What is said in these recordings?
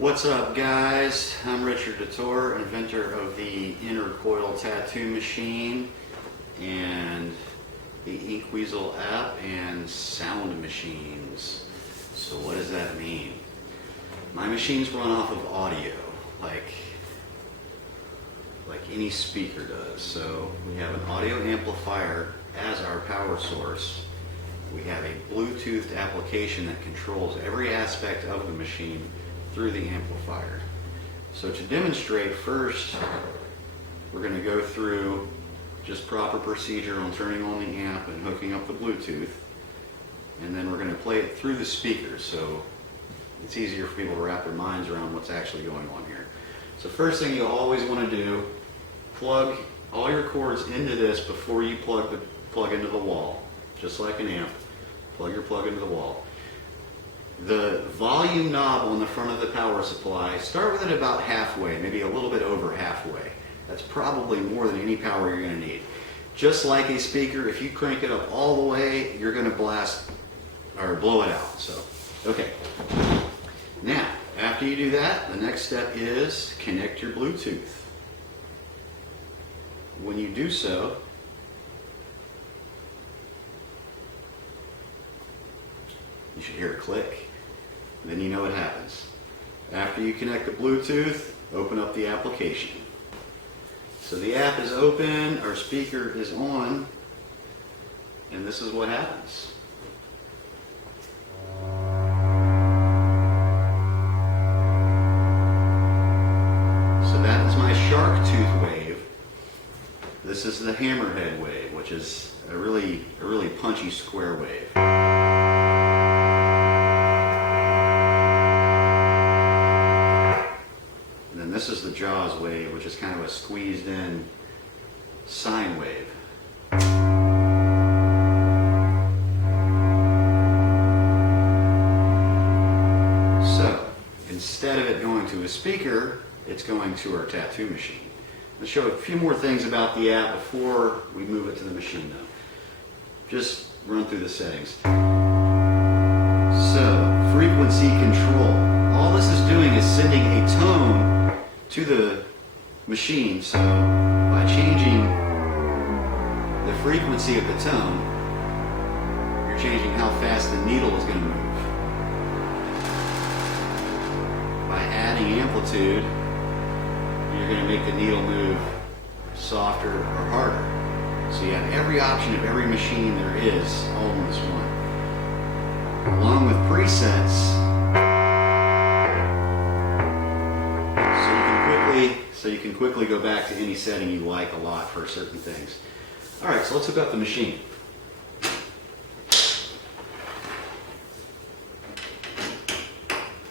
What's up, guys? I'm Richard DeTore, inventor of the Innercoil tattoo machine and the Weasel app and sound machines. So what does that mean? My machines run off of audio, like any speaker does. So we have an audio amplifier as our power source. We have a Bluetooth application that controls every aspect of the machine through the amplifier. So to demonstrate, first we're going to go through just proper procedure on turning on the amp and hooking up the Bluetooth, and then we're going to play it through the speakers so it's easier for people to wrap their minds around what's actually going on here. So first thing you always want to do, plug all your cords into this before you plug into the wall, just like an amp. Plug your plug into the wall. The volume knob on the front of the power supply, start with it about halfway, maybe a little bit over halfway. That's probably more than any power you're going to need. Just like a speaker, if you crank it up all the way, you're going to blast or blow it out. So, okay. Now, after you do that, the next step is connect your Bluetooth. When you do so, you should hear a click. Then you know what happens. After you connect the Bluetooth, open up the application. So the app is open, our speaker is on, and this is what happens. So that is my shark tooth wave. This is the hammerhead wave, which is a really punchy square wave. This is the Jaws wave, which is kind of a squeezed in sine wave. So, instead of it going to a speaker, it's going to our tattoo machine. Let's show a few more things about the app before we move it to the machine though. Just run through the settings. So, frequency control. All this is doing is sending a tone to the machine. So by changing the frequency of the tone, you're changing how fast the needle is going to move. By adding amplitude, you're going to make the needle move softer or harder. So you have every option of every machine there is all in this one. Along with presets, so you can quickly go back to any setting you like a lot for certain things. Alright, so let's hook up the machine.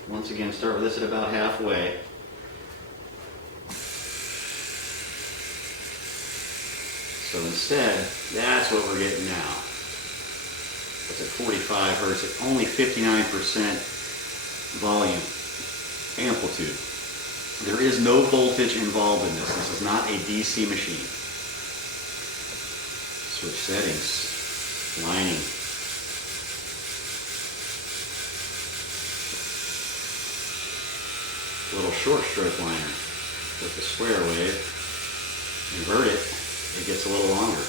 Once again, start with this at about halfway. So instead, that's what we're getting now. It's at 45 hertz at only 59% volume, amplitude. There is no voltage involved in this. This is not a DC machine. Switch settings. Lining. Little short stroke liner with the square wave. Invert it, it gets a little longer.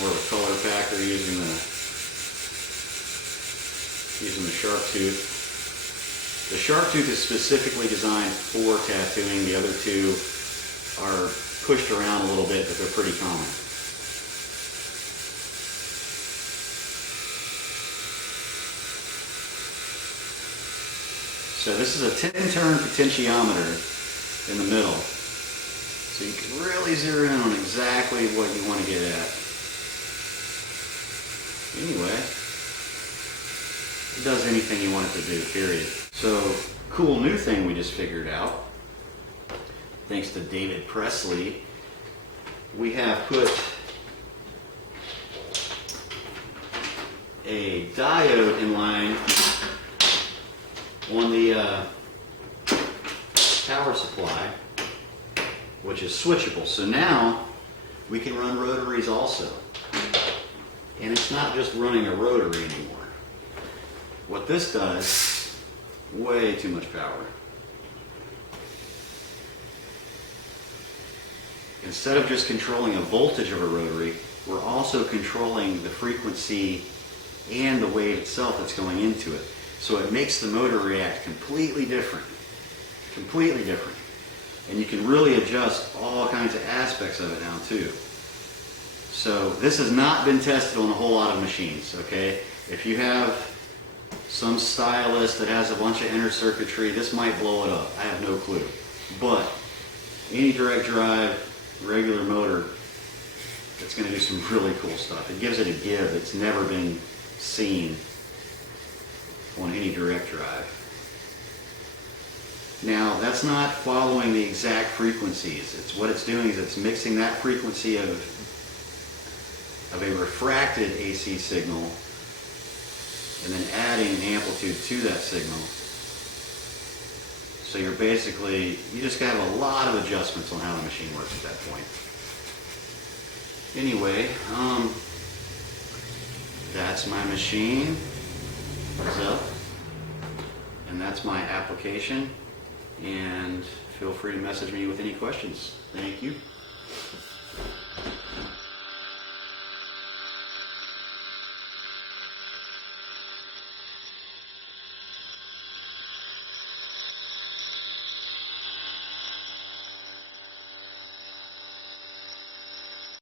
More of a color packer using the sharp tooth. The sharp tooth is specifically designed for tattooing. The other two are pushed around a little bit, but they're pretty common. So this is a 10-turn potentiometer in the middle. So you can really zero in on exactly what you want to get at. Anyway, it does anything you want it to do, period. So, cool new thing we just figured out, thanks to David Presley, we have put a diode in line on the power supply, which is switchable. So now we can run rotaries also. And it's not just running a rotary anymore. What this does Way too much power. Instead of just controlling a voltage of a rotary, we're also controlling the frequency and the wave itself that's going into it. So it makes the motor react completely different. Completely different. And you can really adjust all kinds of aspects of it now too. So this has not been tested on a whole lot of machines, okay? If you have some stylus that has a bunch of inner circuitry, this might blow it up. I have no clue. But any direct drive, regular motor, it's going to do some really cool stuff. It gives it a give that's never been seen on any direct drive. Now, that's not following the exact frequencies. It's what it's doing is it's mixing that frequency of a refracted AC signal and then adding an amplitude to that signal. So you're basically, you just have a lot of adjustments on how the machine works at that point. Anyway, that's my machine. What's up? And that's my application. And feel free to message me with any questions. Thank you.